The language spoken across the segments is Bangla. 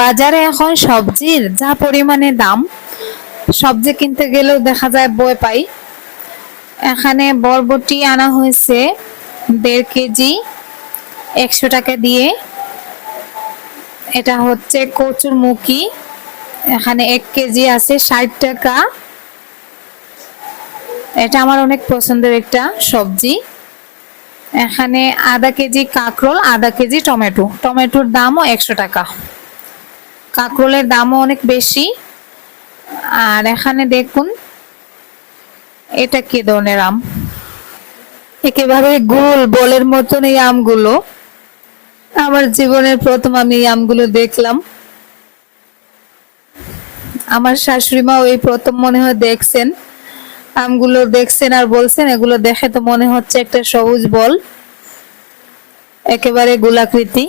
বাজারে এখন সবজির যা পরিমাণে দাম, সবজি কিনতে গেলেও দেখা যায় বই পাই। এখানে বরবটি আনা হয়েছে, দেড় কেজি, একশো টাকা দিয়ে। এটা হচ্ছে কচুর মুখি এখানে এক কেজি আছে ষাট টাকা। এটা আমার অনেক পছন্দের একটা সবজি। এখানে আধা কেজি কাঁকরোল, আধা কেজি টমেটো। টমেটোর দামও একশো টাকা। কাঁকরোলের দামও অনেক বেশি। আর এখানে দেখুন, এটা কি ধরনের আম? একেবারে গোল বলের মতন এই আমগুলো। আমার জীবনের প্রথম আমি এই আমগুলো দেখলাম। আমার শাশুড়ি মা ওই প্রথম মনে হয় দেখছেন। আমগুলো দেখছেন আর বলছেন, এগুলো দেখে তো মনে হচ্ছে একটা সবুজ বল। একেবারে গোলাকৃতি।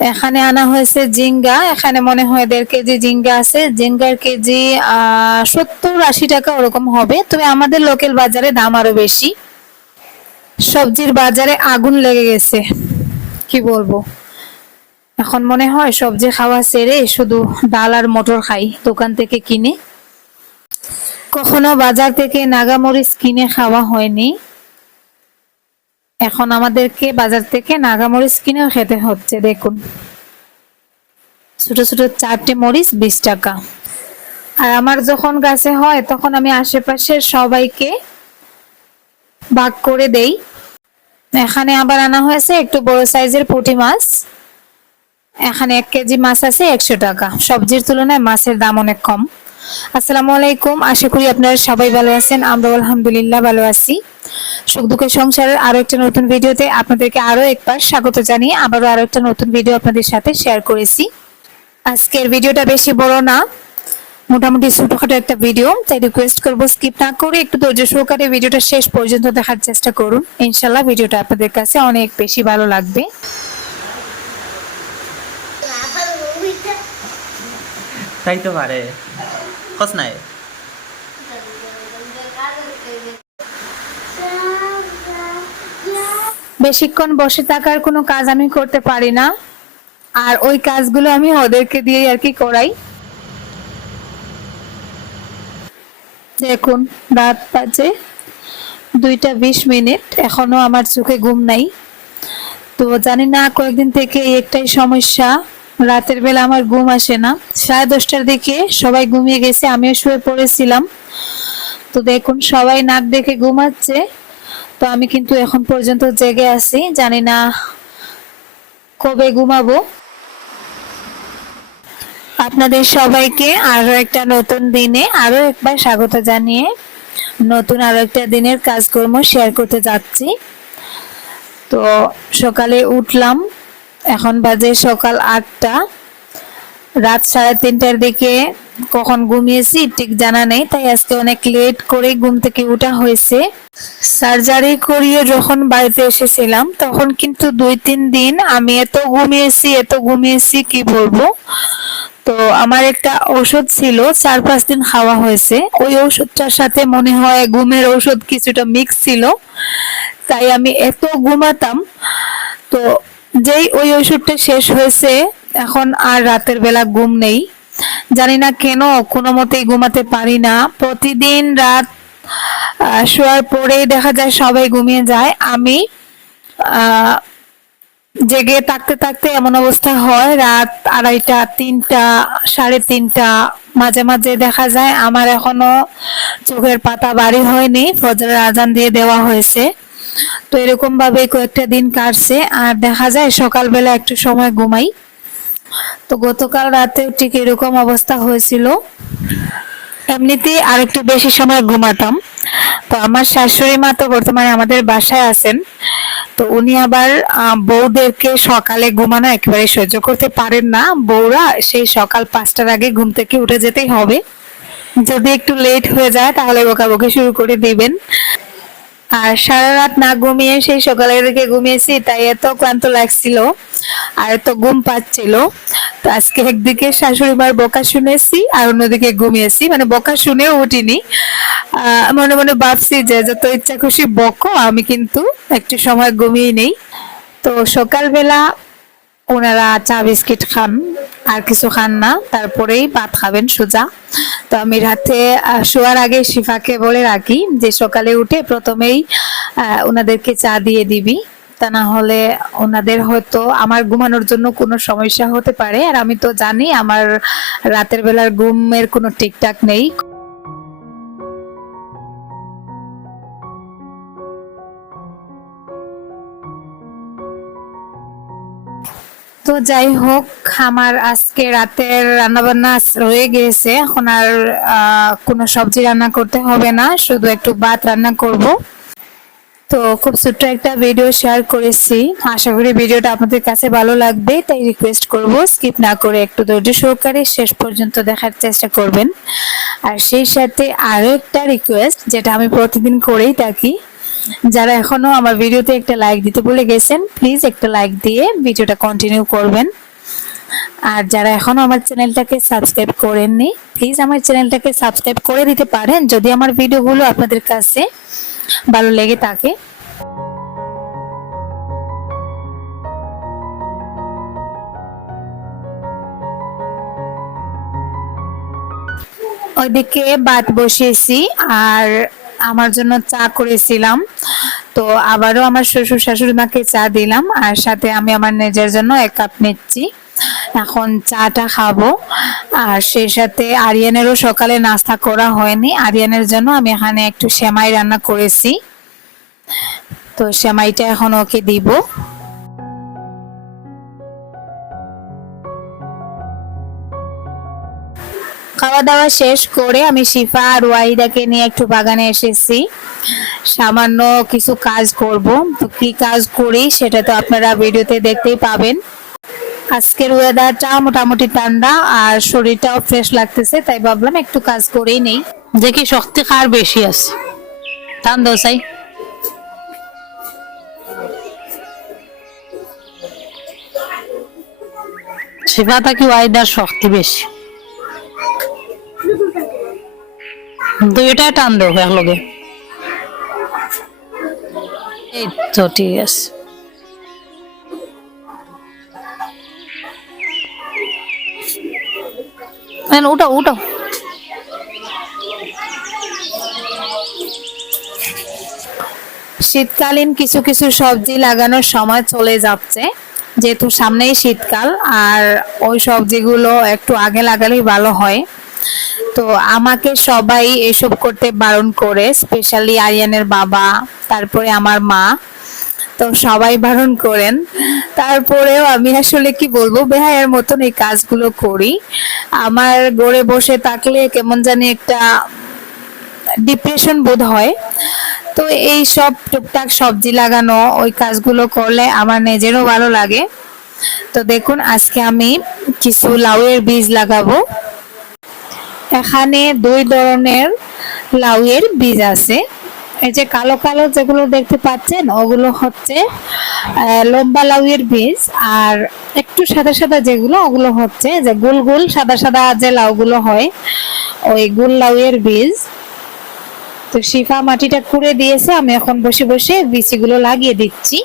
এখানে আনা হয়েছে জিঙ্গা। এখানে মনে হয় দেড় কেজি জিঙ্গা আছে। জিঙ্গার কেজি সত্তর আশি টাকা ওরকম হবে। তবে আমাদের লোকাল বাজারে দাম আরও বেশি। সবজির বাজারে আগুন লেগে গেছে। কি বলব? এখন মনে হয় সবজি খাওয়া সেরে শুধু ডাল আর মটর খাই, দোকান থেকে কিনে। কখনো বাজার থেকে নাগামরিচ কিনে খাওয়া হয়নি। এখন আমাদেরকে বাজার থেকে নাগামরিচ কিনেও খেতে হচ্ছে, দেখুন। ছোট ছোট চারটে মরিচ, বিশ টাকা। আর আমার যখন গাছে হয়, তখন আমি আশেপাশের সবাইকে ভাগ করে দেই। এখানে আবার আনা হয়েছে একটু বড় সাইজের পুঁটি মাছ। এখানে এক কেজি মাছ আছে একশো টাকা। সবজির তুলনায় মাছের দাম অনেক কম। আসসালামু আলাইকুম। আশা করি আপনারা সবাই ভালো আছেন। আমরা আলহামদুলিল্লাহ ভালো আছি। সুখ দুঃখের সংসারের আরও একটা নতুন ভিডিওতে আপনাদেরকে আরও একবার স্বাগত জানিয়ে আবারও আরও একটা নতুন ভিডিও আপনাদের সাথে শেয়ার করেছি। আজকের ভিডিওটা বেশি বড় না, মোটামুটি ছোটখাটো একটা ভিডিও, তাই রিকোয়েস্ট করব স্কিপ না করে একটু ধৈর্য সহকারে ভিডিওটা শেষ পর্যন্ত দেখার চেষ্টা করুন। ইনশাল্লাহ ভিডিওটা আপনাদের কাছে অনেক বেশি ভালো লাগবে। তাই তো পারে। কস নাই? বেশিক্ষণ বসে থাকার কোনো কাজ আমি করতে পারি না। আর ওই কাজগুলো আমি ওদেরকে দিয়েই আর কি করাই। দেখুন, রাত বাজে দুইটা বিশ মিনিট, এখনও আমার চোখে ঘুম নাই। তো জানি না কয়েকদিন থেকে একটাই সমস্যা, রাতের বেলা আমার ঘুম আসে না। সাড়ে দশটার দিকে সবাই ঘুমিয়ে গেছে, আমিও শুয়ে পড়েছিলাম। তো দেখুন, সবাই নাক দেখে ঘুমাচ্ছে। তো আমি কিন্তু এখন পর্যন্ত জেগে আছি, জানি না কবে ঘুমাবো। আপনাদের সবাইকে আরও একটা নতুন দিনে আরও একবার স্বাগত জানিয়ে নতুন আরও একটা দিনের কাজকর্ম শেয়ার করতে যাচ্ছি। তো সকালে উঠলাম, এখন বাজে সকাল আটটা। রাত সাড়ে তিনটার দিকে কখন ঘুমিয়েছি, ঠিক জানা নেই, তাই আজকে অনেক লেট করে ঘুম থেকে উঠা হয়েছে। সার্জারি করিয়ে যখন বাড়িতে এসেছিলাম, তখন কিন্তু দুই তিন দিন আমি এত ঘুমিয়েছি এত ঘুমিয়েছি, কি বলব? তো আমার একটা ওষুধ ছিল, চার পাঁচ দিন খাওয়া হয়েছে। ওই ওষুধটার সাথে মনে হয় ঘুমের ওষুধ কিছুটা মিক্স ছিল, তাই আমি এত ঘুমাতাম। তো যেই ওই ওষুধটা শেষ হয়েছে এখন আর রাতের বেলা ঘুম নেই। জানি না কেন, কোনো মতেই ঘুমাতে পারি না। প্রতিদিন রাত শোয়ার পরেই দেখা যায় সবাই ঘুমিয়ে যায়। আমি জেগে থাকতে থাকতে এমন অবস্থা হয়, রাত আড়াইটা, তিনটা, সাড়ে তিনটা, মাঝে মাঝে দেখা যায় আমার এখনও চোখের পাতা বাড়ি হয়নি, ফজরের আজান দিয়ে দেওয়া হয়েছে। তো এরকম ভাবে কয়েকটা দিন কাটছে। আর দেখা যায় সকালবেলা একটু সময় ঘুমাই। তো গতকাল রাতেও ঠিক এরকম অবস্থা হয়েছিল। এমনিতেই আর একটু বেশি সময় ঘুমাতাম। তো আমার শাশুড়ি মা তো বর্তমানে আমাদের বাসায় আছেন। তো উনি আবার বউদেরকে সকালে ঘুমানো একেবারে সহ্য করতে পারেন না। বউরা সেই সকাল পাঁচটার আগে ঘুম থেকে উঠে যেতেই হবে। যদি একটু লেট হয়ে যায় তাহলে বকাবকি শুরু করে দিবেন। আর সারা রাত না ঘুমিয়ে সেই সকালের দিকে ঘুমিয়েছি, তাই এত ক্লান্ত লাগছিল আর এত ঘুম পাচ্ছিল। তো আজকে একদিকে শাশুড়ি মার বকা শুনেছি আর অন্যদিকে ঘুমিয়েছি মানে বকা শুনেও উঠিনি। মনে মনে ভাবছি যে যত ইচ্ছা খুশি বকো, আমি কিন্তু একটু সময় ঘুমিয়ে নেই। তো সকালবেলা ওনারা চা বিস্কিট খান। আর কিছু খান না, তারপরেই ভাত খাবেন সোজা। তো আমি রাতে শোয়ার আগে শিফাকে বলে রাখি যে সকালে উঠে প্রথমেই ওনাদেরকে চা দিয়ে দিবি। তা না হলে ওনাদের হয়তো আমার ঘুমানোর জন্য কোনো সমস্যা হতে পারে। আর আমি তো জানি আমার রাতের বেলার ঘুমের কোনো ঠিকঠাক নেই। তো যাই হোক, আমার আজকে রাতের রান্না বান্না রয়ে গিয়েছে এখন আর কোনো সবজি রান্না করতে হবে না, শুধু একটু ভাত রান্না করব। তো খুব ছোট্ট একটা ভিডিও শেয়ার করেছি। আশা করি ভিডিওটা আপনাদের কাছে ভালো লাগবে, তাই রিকোয়েস্ট করব স্কিপ না করে একটু ধৈর্য সহকারে শেষ পর্যন্ত দেখার চেষ্টা করবেন। আর সেই সাথে আরও একটা রিকোয়েস্ট যেটা আমি প্রতিদিন করেই থাকি। যারা এখনও আমার ভিডিওতে একটা লাইক দিতে ভুলে গেছেন প্লিজ একটা লাইক দিয়ে ভিডিওটা কন্টিনিউ করবেন। আর যারা এখনও আমার চ্যানেলটাকে সাবস্ক্রাইব করেননি প্লিজ আমার চ্যানেলটাকে সাবস্ক্রাইব করে দিতে পারেন যদি আমার ভিডিওগুলো আপনাদের কাছে ভালো লেগে থাকে। ওইদিকে ভাত বসিয়েছি, আর আমার জন্য চা করেছিলাম। তো আবারও আমার শ্বশুর শাশুড়ি মাকে চা দিলাম আর সাথে আমি আমার নিজের জন্য এক কাপ নিচ্ছি এখন চাটা খাব। আর সেই সাথে আরিয়ানেরও সকালে নাস্তা করা হয়নি। আরিয়ানের জন্য আমি এখানে একটু সেমাই রান্না করেছি। তো সেমাইটা এখন ওকে দিব। খাওয়া দাওয়া শেষ করে আমি শিফা আর ওয়াহিদাকে নিয়ে একটু বাগানে এসেছি। সামান্য কিছু কাজ করব। তো কি কাজ করি সেটা তো আপনারা ভিডিওতে দেখতেই পাবেন। আজকের ওয়েদারটা মোটামুটি ঠান্ডা আর শরীরটাও ফ্রেশ লাগতেছে, তাই ভাবলাম একটু কাজ করেই নেই। দেখি শক্তি কার বেশি আছে। দাও চাই শিবা থাকি ওয়াইদার শক্তি বেশি। দুইটাই টান দেও একলগে। এই তো ঠিক আছে। উঠাও উঠাও। শীতকালীন কিছু কিছু সবজি লাগানোর সময় চলে যাচ্ছে, যেহেতু সামনেই শীতকাল, আর ওই সবজিগুলো একটু আগে লাগালেই ভালো হয়। তো আমাকে সবাই এসব করতে বারণ করে স্পেশালি আরিয়ানের বাবা, তারপরে আমার মা। তো সবাই বারণ করেন। তারপরেও আমি আসলে কি বলব, বেহায়ের মতন এই কাজগুলো করি। আমার গড়ে বসে থাকলে কেমন জানি একটা ডিপ্রেশন বোধ হয়। তো এই সব টুকটাক সবজি লাগানো, ওই কাজগুলো করলে আমার নিজেরও ভালো লাগে। তো দেখুন, আজকে আমি কিছু লাউয়ের বীজ লাগাবো। এখানে দুই ধরনের লাউয়ের বীজ আছে। এই যে কালো কালো যেগুলো দেখতে পাচ্ছেন, ওগুলো হচ্ছে লম্বা লাউয়ের বীজ আর একটু সাদা সাদা যেগুলো, ওগুলো হচ্ছে যে গোল গোল সাদা সাদা যে লাউগুলো হয়, ওই গোল লাউয়ের বীজ। তো শিফা মাটিটা খুঁড়ে দিয়েছে, আমি এখন বসে বসে বিচিগুলো লাগিয়ে দিচ্ছি।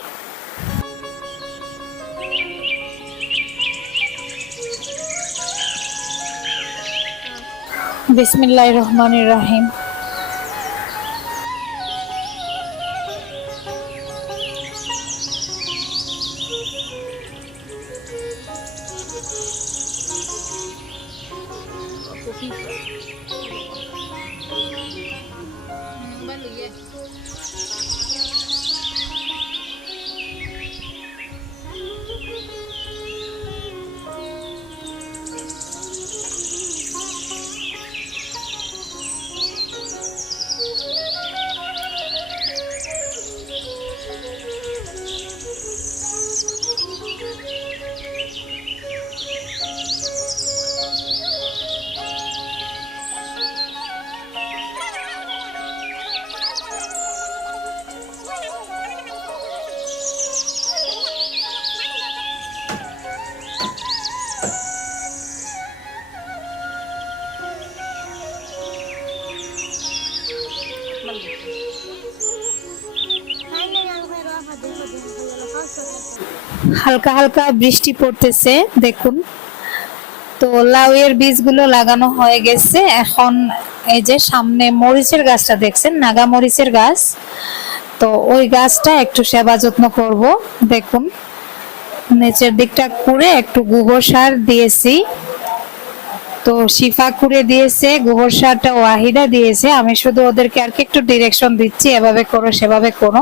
বিসমিল্লাহ রহমানুর রাহিম। হালকা হালকা বৃষ্টি পড়তেছে, দেখুন। তো লাউয়ের বীজগুলো লাগানো হয়ে গেছে। এখন এই যে সামনে মরিচের গাছটা দেখছেন, নাগা মরিচের গাছ। তো ওই গাছটা একটু সেবা যত্ন করব, দেখুন। নিচের দিকটা করে একটু গোবর সার দিয়েছি। তো শিফা করে দিয়েছে, গোবর সারটা ওয়াহিদা দিয়েছে। আমি শুধু ওদেরকে আর কি একটু ডিরেকশন দিচ্ছি, এভাবে করো, সেভাবে করো।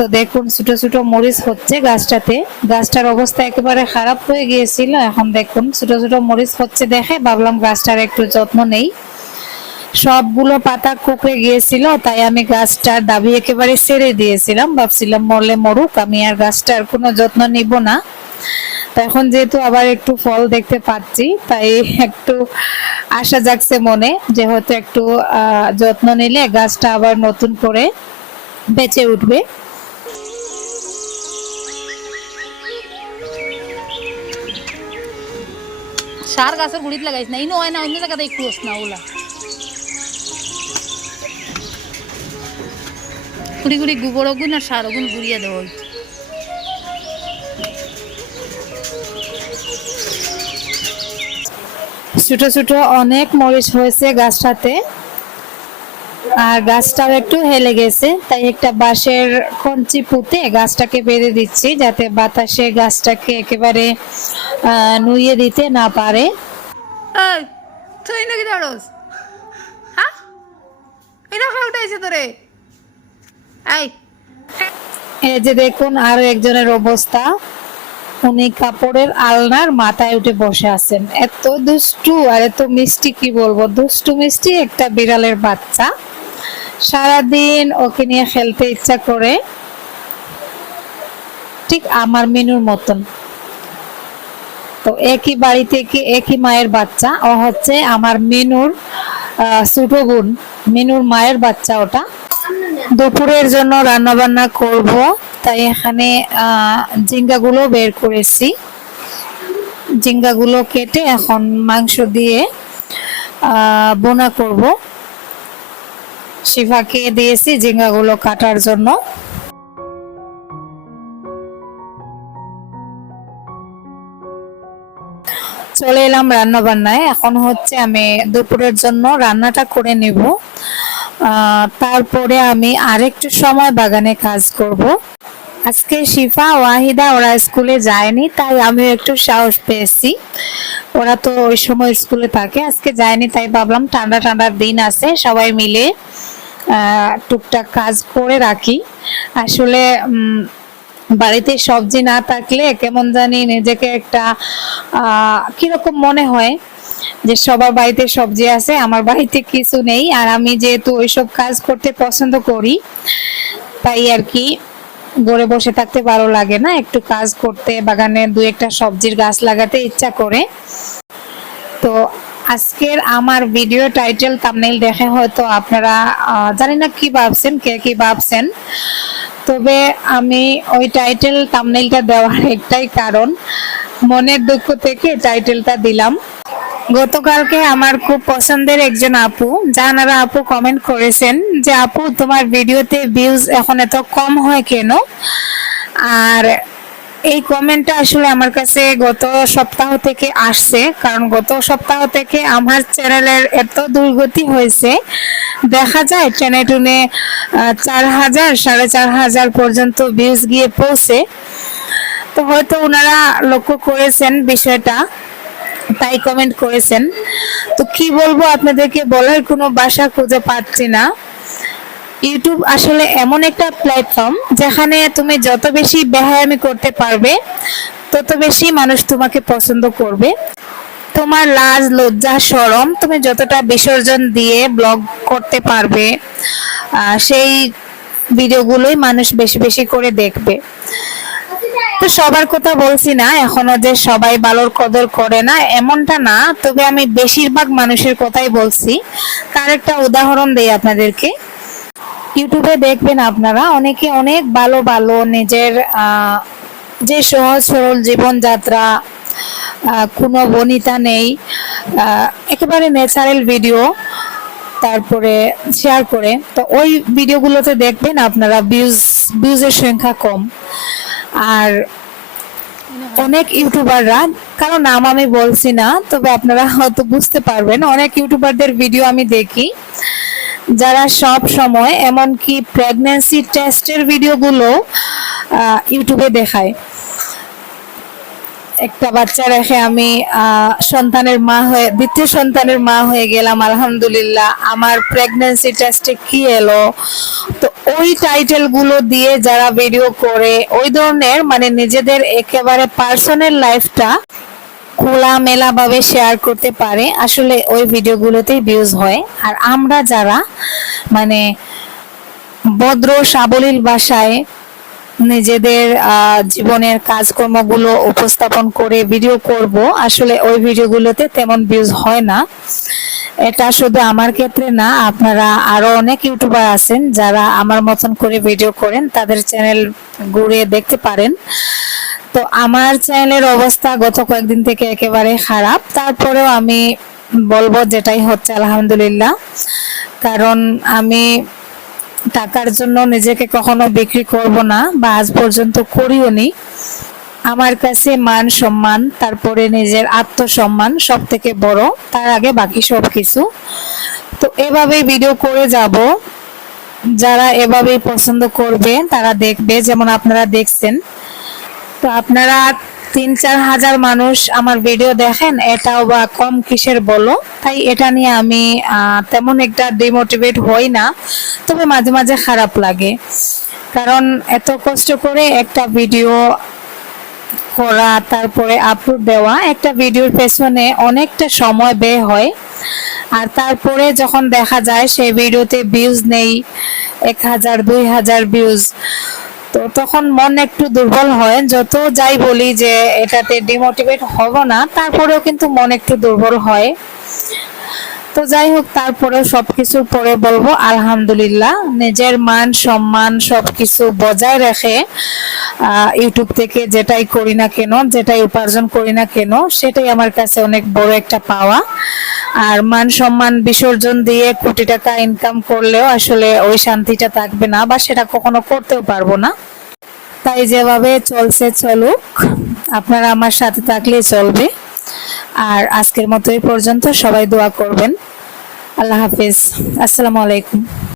তো দেখুন, ছোট ছোট মরিচ হচ্ছে গাছটাতে। গাছটার অবস্থা একেবারে খারাপ হয়ে গিয়েছিল। এখন দেখুন, ছোট ছোট মরিচ হচ্ছে দেখে ভাবলাম গাছটার একটু যত্ন নেই। সবগুলো পাতা কুকড়ে গিয়েছিল, তাই আমি গাছটার দাবি একেবারে ছেড়ে দিয়েছিলাম। ভাবছিলাম মরলে মরুক, আমি আর গাছটার কোনো যত্ন নিব না। তো এখন যেহেতু আবার একটু ফল দেখতে পাচ্ছি, তাই একটু আশা জাগছে মনে যে হয়তো একটু যত্ন নিলে গাছটা আবার নতুন করে বেঁচে উঠবে। সার গাছের গুড়িত লাগাইছ না, ইনো হয় না, অন্য জায়গাতে একটু না, ওলা। কুড়ি কুড়ি গোবর গুণ আর সার গুণ গুড়িয়ে দেওয়া ছোট ছোট অনেক মরিচ হয়েছে গাছটাতে। আর গাছটাও একটু হেলে গেছে তাই একটা বাঁশের কঞ্চি পুঁতে গাছটাকে বেঁধে দিচ্ছি যাতে বাতাসে গাছটাকে একেবারে নুইয়ে দিতে না পারে। তুই নাকি দাঁড়োস হ্যাঁ এটা উঠাইছে তোরে। এই। এই যে দেখুন আরও একজনের অবস্থা। উনি কাপড়ের আলনার মাথায় উঠে বসে আছেন। এত দুষ্টু আর এত মিষ্টি কি বলব? দুষ্টু মিষ্টি একটা বিড়ালের বাচ্চা। সারাদিন ওকে নিয়ে খেলতে ইচ্ছা করে ঠিক আমার মিনুর মতন। তো একই বাড়ি থেকে একই মায়ের বাচ্চা? ও হচ্ছে আমার মিনুর ছোট বোন মিনুর মায়ের বাচ্চা ওটা। দুপুরের জন্য রান্না বান্না করব তাই এখানে আহ, ঝিঙ্গাগুলো বের করেছি। ঝিঙ্গাগুলো কেটে এখন মাংস দিয়ে বোনা করব। শিফাকে দিয়েছি ঝিঙ্গাগুলো কাটার জন্য। চলে এলাম রান্না বান্নায় এখন হচ্ছে আমি দুপুরের জন্য রান্নাটা করে নেব। তারপরে আমি আরেকটু সময় বাগানে কাজ করব। আজকে শিফা, ওয়াহিদা ওরা স্কুলে যায়নি, তাই আমিও একটু সাহস পেয়েছি। ওরা তো ওই সময় স্কুলে থাকে, আজকে যায়নি, তাই ভাবলাম ঠান্ডা ঠান্ডার দিন আছে, সবাই মিলে টুকটাক কাজ করে রাখি। আসলে বাড়িতে সবজি না থাকলে কেমন জানি নিজেকে একটা কীরকম মনে হয় যে সবার বাড়িতে সবজি আছে, আমার বাড়িতে কিছু নেই। আর আমি যেহেতু ওইসব কাজ করতে পছন্দ করি, তাই আর কি ঘরে বসে থাকতে ভালো লাগে না। একটু কাজ করতে, বাগানে দু একটা সবজির গাছ লাগাতে ইচ্ছা করে। তো আজকের আমার ভিডিও টাইটেল থাম্বনেইল দেখে হয়তো আপনারা জানি না কি ভাবছেন, কে কি ভাবছেন। তবে আমি ওই টাইটেল থাম্বনেইলটা দেওয়ার একটাই কারণ, মনের দুঃখ থেকে টাইটেলটা দিলাম। গতকালকে আমার খুব পছন্দের একজন আপু জানারা আপু কমেন্ট করেছেন যে, আপু, তোমার ভিডিওতে ভিউজ এখন এত কম হয় কেন? আর এই কমেন্টটা আসলে আমার কাছে গত সপ্তাহ থেকে আসছে, কারণ গত সপ্তাহ থেকে আমার চ্যানেলের এত দুর্গতি হয়েছে। দেখা যায় টেনে টুনে চার হাজার, সাড়ে চার হাজার পর্যন্ত ভিউজ গিয়ে পৌঁছে। তো হয়তো ওনারা লক্ষ্য করেছেন বিষয়টা, তাই কমেন্ট করেছেন। তো কি বলব আপনাদেরকে, বলার কোনো বাসা খুঁজে পাচ্ছি না। ইউটিউব আসলে এমন একটা প্ল্যাটফর্ম যেখানে তুমি যত বেশি বেহায়ামি করতে পারবে, তত বেশি মানুষ তোমাকে পছন্দ করবে। তোমার লাজ, লজ্জা শরম তুমি যতটা বিসর্জন দিয়ে ব্লগ করতে পারবে সেই ভিডিওগুলোই মানুষ বেশি বেশি করে দেখবে। তো সবার কথা বলছি না, এখনও যে সবাই ভালোর কদর করে না, এমনটা না, তবে আমি বেশিরভাগ মানুষের কথাই বলছি। তার একটা উদাহরণ দেই আপনাদেরকে। ইউটিউবে দেখবেন আপনারা, অনেকে অনেক ভালো ভালো নিজের যে সহজ সরল জীবনযাত্রা কোনো বনিতা নেই একেবারে ন্যাচারাল ভিডিও তারপরে শেয়ার করে, তো ওই ভিডিওগুলোতে দেখবেন আপনারা ভিউজ ভিউজের সংখ্যা কম। আর অনেক ইউটিউবাররা কারও নাম আমি বলছি না, তবে আপনারা হয়তো বুঝতে পারবেন, অনেক ইউটিউবারদের ভিডিও আমি দেখি। যারা সব সময়, এমনকি প্রেগন্যান্সি টেস্টের ভিডিওগুলো ইউটিউবে দেখায়। একটা বাচ্চা রেখে আমি সন্তানের মা হয়ে, দ্বিতীয় সন্তানের মা হয়ে গেলাম, আলহামদুলিল্লাহ। আমার প্রেগন্যান্সি টেস্টে কি এলো? তো ওই টাইটেলগুলো দিয়ে যারা ভিডিও করে, ওই ধরনের মানে নিজেদের একেবারে পার্সোনাল লাইফটা খোলা মেলা ভাবে শেয়ার করতে পারে। আসলে ওই ভিডিওগুলোতেই ভিউজ হয়। আর আমরা যারা মানে ভদ্র, সাবলীল ভাষায় নিজেদের জীবনের কাজকর্মগুলো উপস্থাপন করে ভিডিও করব, আসলে ওই ভিডিওগুলোতে তেমন ভিউজ হয় না। এটা শুধু আমার ক্ষেত্রে না, আপনারা আরও অনেক ইউটিউবার আছেন যারা আমার মতন করে ভিডিও করেন, তাদের চ্যানেল ঘুরে দেখতে পারেন। তো আমার চ্যানেলের অবস্থা গত কয়েকদিন থেকে একেবারে খারাপ। তারপরেও আমি বলব যেটাই হচ্ছে, আলহামদুলিল্লাহ। কারণ আমি টাকার জন্য নিজেকে কখনো বিক্রি করব না বা আজ পর্যন্ত করিও নি। আমার কাছে মান সম্মান, তারপরে নিজের আত্মসম্মান সব থেকে বড়, তার আগে বাকি সব কিছু। তো এভাবেই ভিডিও করে যাব। যারা এভাবেই পছন্দ করবে, তারা দেখবে। যেমন আপনারা দেখছেন তো আপনারা তিন, চার হাজার মানুষ আমার ভিডিও দেখেন, এটাও বা কম কিসের বলো? তাই এটা নিয়ে আমি তেমন একটা ডিমোটিভেট হই না, তবে মাঝে মাঝে খারাপ লাগে। কারণ এত কষ্ট করে একটা ভিডিও করা, তারপরে আপলোড দেওয়া, একটা ভিডিওর পেছনে অনেকটা সময় ব্যয় হয়। আর তারপরে যখন দেখা যায়, সেই ভিডিওতে ভিউজ নেই, এক হাজার, দুই হাজার ভিউজ তো তখন মন একটু দুর্বল হয়, যত যাই বলি যে এটাতে ডিমোটিভেট হব না, তারপরেও কিন্তু মন একটু দুর্বল হয়। তো যাই হোক, তারপরেও সবকিছুর পরে বলব, আলহামদুলিল্লাহ, নিজের মান, সম্মান সবকিছু বজায় রেখে ইউটিউব থেকে যেটাই করি না কেন, যেটাই উপার্জন করি না কেন, সেটাই আমার কাছে অনেক বড় একটা পাওয়া। আর মান সম্মান বিসর্জন দিয়ে কোটি টাকা ইনকাম করলেও আসলে ওই শান্তিটা থাকবে না বা সেটা কখনো করতেও পারব না। তাই যেভাবে চলছে চলুক, আপনারা আমার সাথে থাকলে চলবে। আর আজকের মতো এই পর্যন্ত সবাই দোয়া করবেন। আল্লাহ হাফিজ। আসসালামু আলাইকুম।